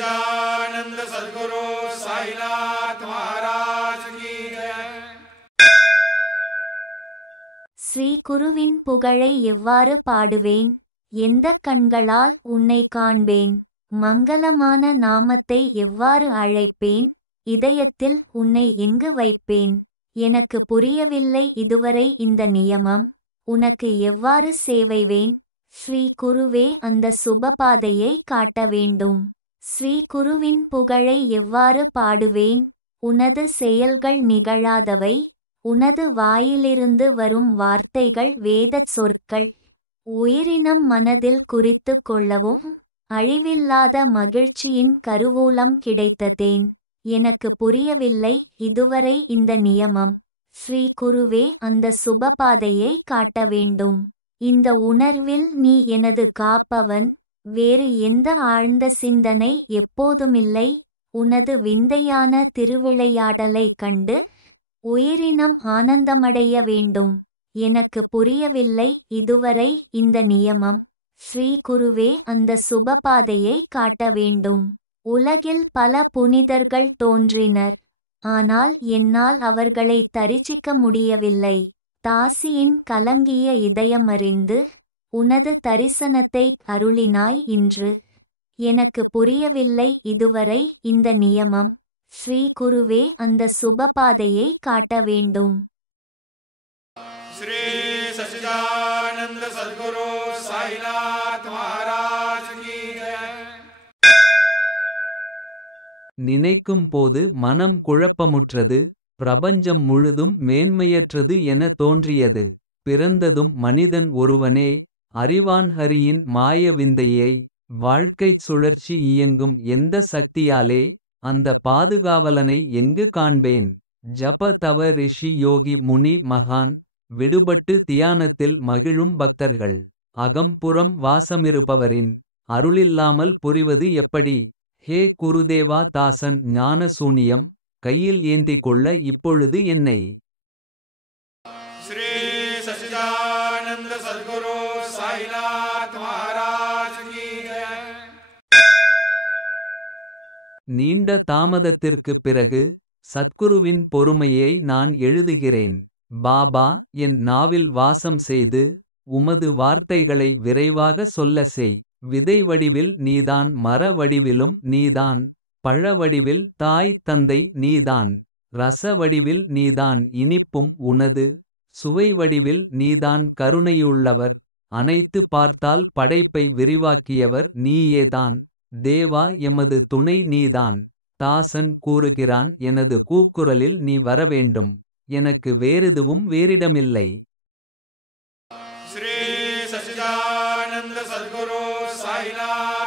सच्चिदानंद सद्गुरु साईनाथ महाराज की जय। ஸ்ரீ குருவின் புகழை எவ்வாறு பாடுவேன்? எந்தக் கண்களால் உன்னை காண்பேன்? மங்களமான நாமத்தை எவ்வாறு அழைப்பேன்? இதயத்தில் உன்னை எங்கு வைப்பேன்? எனக்கு புரியவில்லை இதுவரை இந்த நியமம். உனக்கு எவ்வாறு சேவைவேன்? ஸ்ரீ குருவே அந்த சுபபாதையை காட்ட வேண்டும். ஸ்ரீ குருவின் புகழை எவ்வாறு பாடுவேன்? உனது செயல்கள் நிகழாதவை. உனது வாயிலிருந்து வரும் வார்த்தைகள் வேதச் சொற்கள். உயிரினம் மனதில் குறித்து கொள்ளவும் அழிவில்லாத மகிழ்ச்சியின் கருவூலம் கிடைத்ததேன். எனக்கு புரியவில்லை இதுவரை இந்த நியமம். ஸ்ரீ குருவே அந்த சுபபாதையை காட்ட வேண்டும். இந்த உணர்வில் நீ எனது காப்பவன். வேறு எந்த ஆழ்ந்த சிந்தனை எப்போதுமில்லை. உனது விந்தையான திருவிளையாடலைக் கண்டு உயிரினம் ஆனந்தமடைய வேண்டும். எனக்கு புரியவில்லை இதுவரை இந்த நியமம். ஸ்ரீ குருவே அந்த சுபபாதையை காட்ட வேண்டும். உலகில் பல புனிதர்கள் தோன்றினர். ஆனால் என்னால் அவர்களை தரிசிக்க முடியவில்லை. தாசியின் கலங்கிய இதயமறிந்து உனது தரிசனத்தை அருளினாய் இன்று. எனக்கு புரியவில்லை இதுவரை இந்த நியமம். ஸ்ரீ குருவே அந்த சுபபாதையை காட்ட வேண்டும். श्री सच्चिदानंद सद्गुरु साईनाथ महाराज की जय। நினைக்கும் போது மனம் குழப்பமுற்றது. பிரபஞ்சம் முழுதும் மேன்மையற்றது என தோன்றியது. பிறந்ததும் மனிதன் ஒருவனே. அறிவான் ஹரியின் மாய விந்தையை. வாழ்க்கைச் சுழற்சி இயங்கும் எந்த சக்தியாலே? அந்த பாதுகாவலனை எங்கு காண்பேன்? ஜப தவ ரிஷி யோகி முனி மகான். விடுபட்டு தியானத்தில் மகிழும் பக்தர்கள். அகம்புறம் வாசமிருப்பவரின் அருளில்லாமல் புரிவது எப்படி? ஹே குருதேவா தாசன் ஞான சூனியம். கையில் ஏந்திக் கொள்ள இப்பொழுது என்னை. श्री सच्चिदानंद सद्गुरु साईनाथ महाराज की जय। நீண்ட தாமதத்திற்குப் பிறகு சத்குருவின் பொறுமையை நான் எழுதுகிறேன். பாபா என் நாவில் வாசம் செய்து உமது வார்த்தைகளை விரைவாக சொல்ல செய். விதை வடிவில் நீதான், மர வடிவிலும் நீதான். பழ வடிவில் தாய் தந்தை நீதான். ரச வடிவில் நீதான், இனிப்பும் உனது. சுவை வடிவில் நீதான், கருணையுள்ளவர். அனைத்து பார்த்தால் படைப்பை விரிவாக்கியவர் நீயேதான். தேவா எமது துணை நீதான். தாசன் கூறுகிறான் எனது கூக்குரலில் நீ வரவேண்டும். எனக்கு வேறெதுவும் வேறிடமில்லை. श्री सच्चिदानंद सद्गुरु साईनाथ